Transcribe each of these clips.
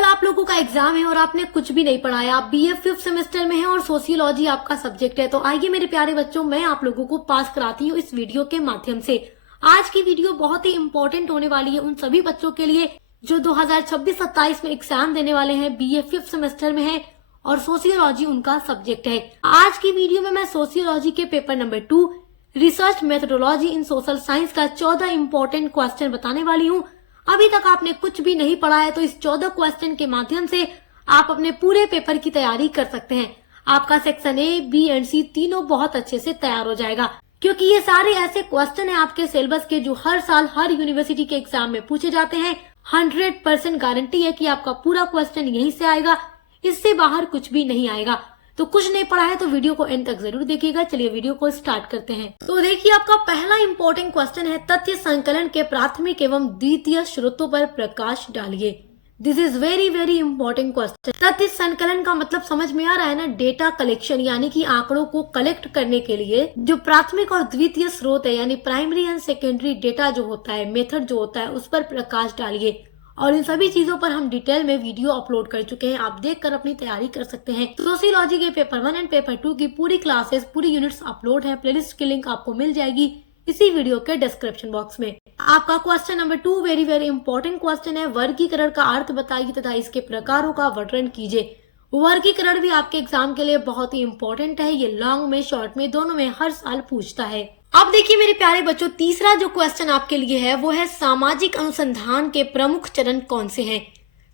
कल आप लोगों का एग्जाम है और आपने कुछ भी नहीं पढ़ा है, आप बीए 5th सेमेस्टर में हैं और सोशियोलॉजी आपका सब्जेक्ट है। तो आइए मेरे प्यारे बच्चों, मैं आप लोगों को पास कराती हूँ इस वीडियो के माध्यम से। आज की वीडियो बहुत ही इंपॉर्टेंट होने वाली है उन सभी बच्चों के लिए जो 2026-27 में एग्जाम देने वाले हैं, बीए 5th सेमेस्टर में है और सोशियोलॉजी उनका सब्जेक्ट है। आज की वीडियो में मैं सोशियोलॉजी के पेपर नंबर 2 रिसर्च मेथोडोलॉजी इन सोशल साइंस का 14 इंपॉर्टेंट क्वेश्चन बताने वाली हूँ। अभी तक आपने कुछ भी नहीं पढ़ा है तो इस 14 क्वेश्चन के माध्यम से आप अपने पूरे पेपर की तैयारी कर सकते हैं। आपका सेक्शन ए, बी एंड सी तीनों बहुत अच्छे से तैयार हो जाएगा, क्योंकि ये सारे ऐसे क्वेश्चन हैं आपके सिलेबस के जो हर साल हर यूनिवर्सिटी के एग्जाम में पूछे जाते हैं। 100% गारंटी है कि आपका पूरा क्वेश्चन यहीं से आएगा, इससे बाहर कुछ भी नहीं आएगा। तो कुछ नहीं पढ़ा है तो वीडियो को एंड तक जरूर देखिएगा। चलिए वीडियो को स्टार्ट करते हैं। तो देखिए, आपका पहला इंपॉर्टेंट क्वेश्चन है, तथ्य संकलन के प्राथमिक एवं द्वितीय स्रोतों पर प्रकाश डालिए। This is very very important question. तथ्य संकलन का मतलब समझ में आ रहा है ना, डेटा कलेक्शन, यानी कि आंकड़ों को कलेक्ट करने के लिए जो प्राथमिक और द्वितीय स्रोत है, यानी प्राइमरी एंड सेकेंडरी डेटा जो होता है, मेथड जो होता है, उस पर प्रकाश डालिए। और इन सभी चीजों पर हम डिटेल में वीडियो अपलोड कर चुके हैं, आप देखकर अपनी तैयारी कर सकते हैं। सोशियोलॉजी के पेपर 1 एंड पेपर 2 की पूरी क्लासेस, पूरी यूनिट्स अपलोड है। प्लेलिस्ट की लिंक आपको मिल जाएगी इसी वीडियो के डिस्क्रिप्शन बॉक्स में। आपका question number 2 very very important question है, वर्गीकरण का अर्थ बताइए तथा इसके प्रकारों का वर्णन कीजिए। वर्गीकरण भी आपके एग्जाम के लिए बहुत ही इंपॉर्टेंट है, ये लॉन्ग में, शॉर्ट में, दोनों में हर साल पूछता है। अब देखिए मेरे प्यारे बच्चों, तीसरा जो क्वेश्चन आपके लिए है वो है, सामाजिक अनुसंधान के प्रमुख चरण कौन से हैं।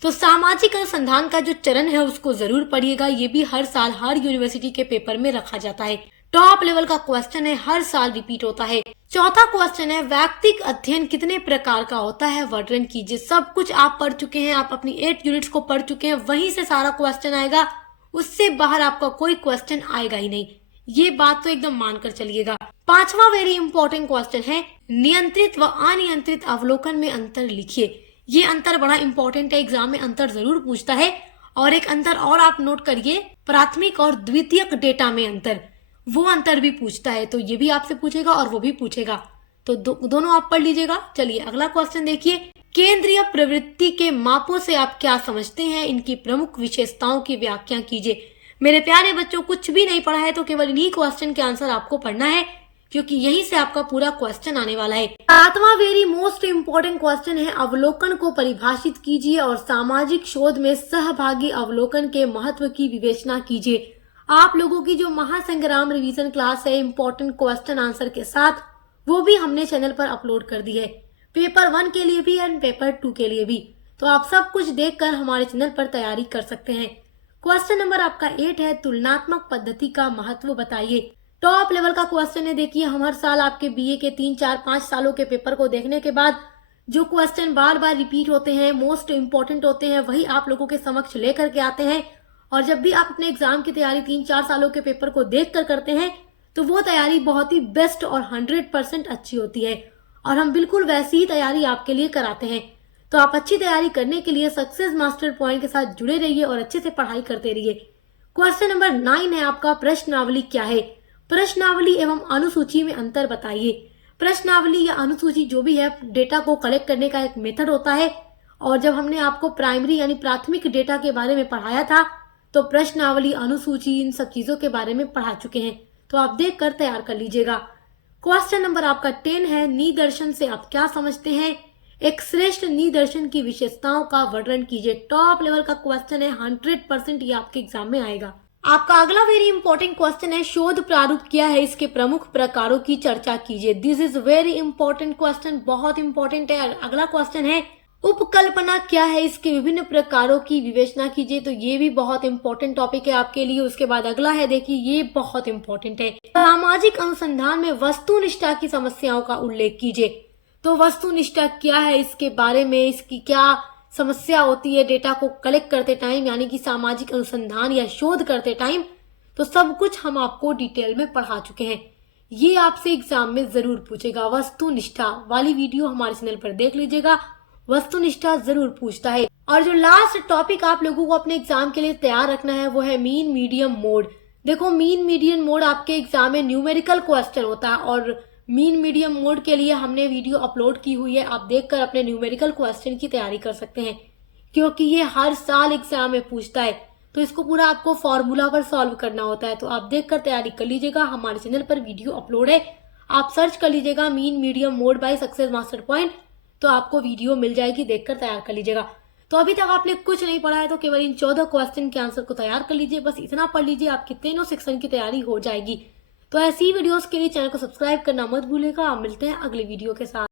तो सामाजिक अनुसंधान का जो चरण है उसको जरूर पढ़िएगा, ये भी हर साल हर यूनिवर्सिटी के पेपर में रखा जाता है। टॉप लेवल का क्वेश्चन है, हर साल रिपीट होता है। चौथा क्वेश्चन है, वैयक्तिक अध्ययन कितने प्रकार का होता है, वर्णन कीजिए। सब कुछ आप पढ़ चुके हैं, आप अपनी 8 यूनिट्स को पढ़ चुके हैं, वहीं से सारा क्वेश्चन आएगा, उससे बाहर आपका कोई क्वेश्चन आएगा ही नहीं, ये बात तो एकदम मानकर चलिएगा। पांचवा वेरी इंपॉर्टेंट क्वेश्चन है, नियंत्रित व अनियंत्रित अवलोकन में अंतर लिखिए। ये अंतर बड़ा इंपॉर्टेंट है, एग्जाम में अंतर जरूर पूछता है। और एक अंतर और आप नोट करिए, प्राथमिक और द्वितीयक डेटा में अंतर, वो अंतर भी पूछता है। तो ये भी आपसे पूछेगा और वो भी पूछेगा, तो दोनों आप पढ़ लीजिएगा। चलिए अगला क्वेश्चन देखिए, केंद्रीय प्रवृत्ति के मापों से आप क्या समझते हैं, इनकी प्रमुख विशेषताओं की व्याख्या कीजिए। मेरे प्यारे बच्चों, कुछ भी नहीं पढ़ा है तो केवल इन्हीं क्वेश्चन के आंसर आपको पढ़ना है, क्योंकि यहीं से आपका पूरा क्वेश्चन आने वाला है। सातवां वेरी मोस्ट इंपॉर्टेंट क्वेश्चन है, अवलोकन को परिभाषित कीजिए और सामाजिक शोध में सहभागी अवलोकन के महत्व की विवेचना कीजिए। आप लोगों की जो महासंग्राम रिवीजन क्लास है इंपॉर्टेंट क्वेश्चन आंसर के साथ, वो भी हमने चैनल पर अपलोड कर दी है, पेपर 1 के लिए भी एंड पेपर 2 के लिए भी। तो आप सब कुछ देखकर हमारे चैनल पर तैयारी कर सकते हैं। क्वेश्चन नंबर आपका 8 है, तुलनात्मक पद्धति का महत्व बताइए। टॉप लेवल का क्वेश्चन है। देखिए, हम हर साल आपके बीए के 3, 4, 5 सालों के पेपर को देखने के बाद जो क्वेश्चन बार बार रिपीट होते हैं, मोस्ट इंपॉर्टेंट होते हैं, वही आप लोगों के समक्ष लेकर के आते हैं। और जब भी आप अपने एग्जाम की तैयारी 3, 4 सालों के पेपर को देख कर करते हैं तो वो तैयारी बहुत ही बेस्ट और 100% अच्छी होती है, और हम बिल्कुल वैसी ही तैयारी आपके लिए कराते हैं। तो आप अच्छी तैयारी करने के लिए सक्सेस मास्टर पॉइंट के साथ जुड़े रहिए और अच्छे से पढ़ाई करते रहिए। क्वेश्चन नंबर 9 है आपका, प्रश्नावली क्या है, प्रश्नावली एवं अनुसूची में अंतर बताइए। प्रश्नावली या अनुसूची जो भी है, डेटा को कलेक्ट करने का एक मेथड होता है, और जब हमने आपको प्राइमरी यानी प्राथमिक डेटा के बारे में पढ़ाया था तो प्रश्नावली, अनुसूची, इन सब चीजों के बारे में पढ़ा चुके हैं, तो आप देख कर तैयार कर लीजिएगा। क्वेश्चन नंबर आपका 10 है, निदर्शन से आप क्या समझते हैं, एक श्रेष्ठ निदर्शन की विशेषताओं का वर्णन कीजिए। टॉप लेवल का क्वेश्चन है, 100% ये आपके एग्जाम में आएगा। आपका अगला वेरी इंपॉर्टेंट क्वेश्चन है, शोध प्रारूप क्या है, इसके प्रमुख प्रकारों की चर्चा कीजिए। This is very important question, बहुत इंपॉर्टेंट है। अगला क्वेश्चन है, उपकल्पना क्या है, इसके विभिन्न प्रकारों की विवेचना कीजिए। तो ये भी बहुत इंपॉर्टेंट टॉपिक है आपके लिए। उसके बाद अगला है, देखिए ये बहुत इंपॉर्टेंट है, सामाजिक अनुसंधान में वस्तुनिष्ठा की समस्याओं का उल्लेख कीजिए। तो वस्तुनिष्ठा क्या है, इसके बारे में, इसकी क्या समस्या होती है डेटा को कलेक्ट करते टाइम, यानी कि सामाजिक अनुसंधान या शोध करते टाइम, तो सब कुछ हम आपको डिटेल में पढ़ा चुके हैं। ये आपसे एग्जाम में जरूर पूछेगा, वस्तुनिष्ठा वाली वीडियो हमारे चैनल पर देख लीजिएगा, वस्तुनिष्ठा जरूर पूछता है। और जो लास्ट टॉपिक आप लोगों को अपने एग्जाम के लिए तैयार रखना है वो है मीन मीडियम मोड। देखो, मीन मीडियन मोड आपके एग्जाम में न्यूमेरिकल क्वेश्चन होता है, और मीन मीडियम मोड के लिए हमने वीडियो अपलोड की हुई है, आप देखकर अपने न्यूमेरिकल क्वेश्चन की तैयारी कर सकते हैं। क्योंकि ये हर साल एग्जाम में पूछता है। तो इसको पूरा आपको फॉर्मूला पर सॉल्व करना होता है। तो आप देखकर तैयारी कर लीजिएगा। हमारे चैनल पर वीडियो अपलोड है, आप सर्च कर लीजिएगा mean medium mode bye success master point, तो आपको वीडियो मिल जाएगी, देखकर तैयार कर लीजिएगा। तो अभी तक आपने कुछ नहीं पढ़ा है तो केवल इन 14 क्वेश्चन के आंसर को तैयार कर लीजिए, बस इतना पढ़ लीजिए, आपकी तीनों सेक्शन की तैयारी हो जाएगी। तो ऐसी वीडियोस के लिए चैनल को सब्सक्राइब करना मत भूलिएगा। आप मिलते हैं अगले वीडियो के साथ।